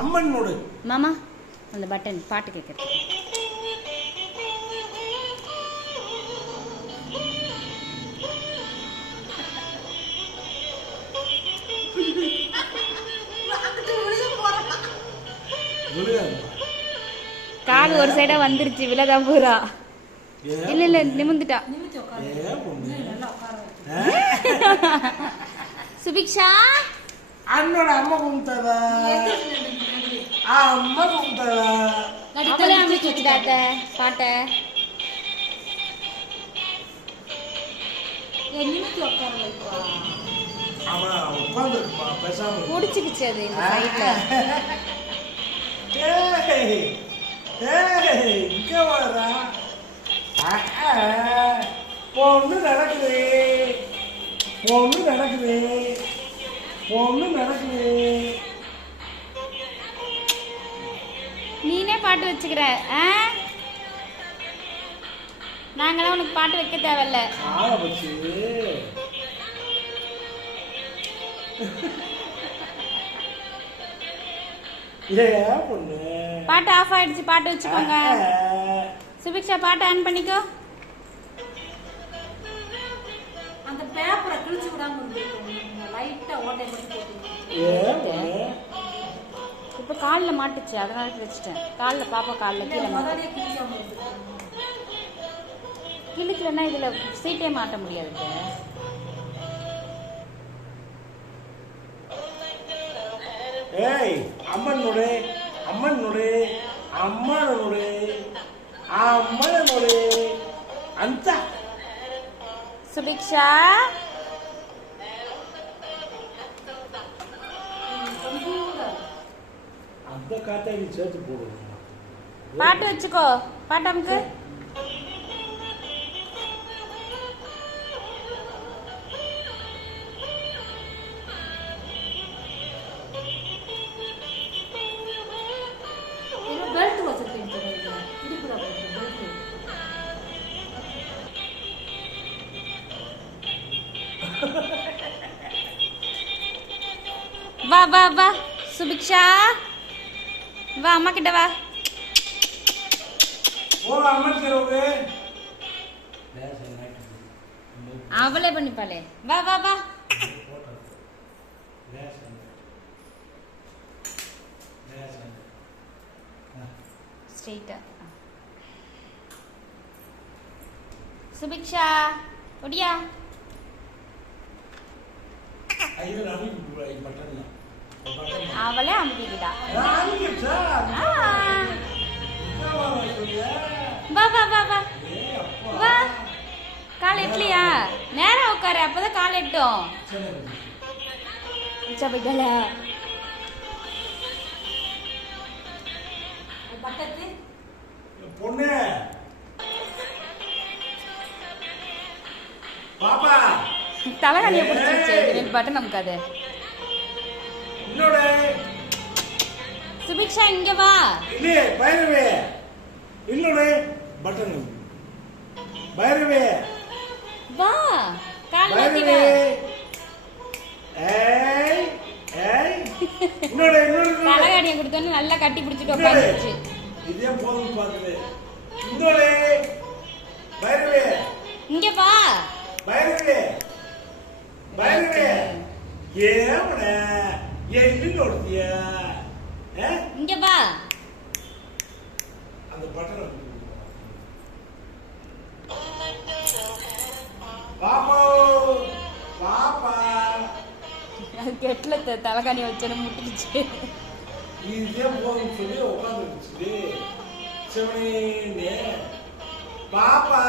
அம்மன் node மாமா அந்த button பாட்டு கேட்குறது. கால் ஒரு சைடா வந்துருச்சு, விலகா பூரா. இல்ல இல்ல நிமிந்துட்டா. சுபிக்ஷா அண்ணோட அம்மா கும்பிட்டதா அம்மா கும்பிட்டதா அவளே அமைச்சு வச்சுட்டாத்த பாட்ட. அவன் உட்காந்துருப்பா பேசாம முடிச்சுக்கிச்சு அது இந்த சைட்ல. இங்க வரா பொண்ணு நடக்குது பொண்ணு நடக்குது பொண்ணு நடக்குது. நீனே பாட்டு வச்சுக்கிற. நாங்களாம் உனக்கு பாட்டு வைக்க தேவையில்ல. பாட்டு ஆஃப் ஆயிடுச்சு, பாட்டு வச்சுக்கோங்க. சுபிக்ஷா பாட்டு ஆன் பண்ணிக்கோ. அந்த பேப்பரை கிழிச்சு விடாம லைட்டா ஓட்டை இப்ப காலில் மாட்டுச்சு, அதனால வச்சுட்டேன். காலில் பாப்பா காலில் கீழே கிழிக்கலன்னா இதுல சீட்டே மாட்ட முடியாது. ஏய் அம்மன் நோடு அம்மன் நோடு அம்மன் நோடு அம்மன் நோடு அந்த சுபிக்ஷா அந்த காட்டை நீ சேர்த்து போடு. பாட்டு வச்சுக்கோ. பாட்டு அமுக்கு. பெல்ட் வச்சிருக்கேன் திருப்புறா பெல்ட். வா வா வா சுபிக்ஷா, வா அம்மா கிட்ட வா. ஓ அம்மன் கேரோவே அவளே பண்ணிப்பாளே. வா வா வா. ஸ்ட்ரைட்டா சுபிக்ஷா ஒடியா. ஐயோ நான் பட்டன் அவளே அமுக்கிக்கிட்டா. வா வா வா வா வா. கால் எட்டலையா? நேரம் உட்காரு, அப்பதான் கால் எட்டும். சபைகள பட்டத்து பொண்ணு பாப்பா தலைகாணியை பிடிச்சிருச்சு. ரெண்டு பட்டன் நமக்காது. இன்னொரு சுபிக்ஷா இங்க வா. இல்லையே பைரவே இன்னொரு பட்டன் பைரவே வா. கால் மாத்தி பைரவே வா. ஏய் ஏய் இன்னொரு இன்னொரு தலைகாணியை கொடுத்தோன்னு நல்லா கட்டி பிடிச்சிட்டு உட்காந்துருச்சு. இதே போதும் பாக்குது. இன்னொரு பைரவே இங்க வா. பைரவே பைரவே ஏவன எங்க நோடுதியா? இங்க வா. அந்த பட்டன் பாப்பா பாப்பா அது கெட்டல தலைகாணி வச்சேன்னு முட்டிக்கிச்சு. இதே போதும் சொல்லி உட்காந்துருச்சு சிவனே பாப்பா.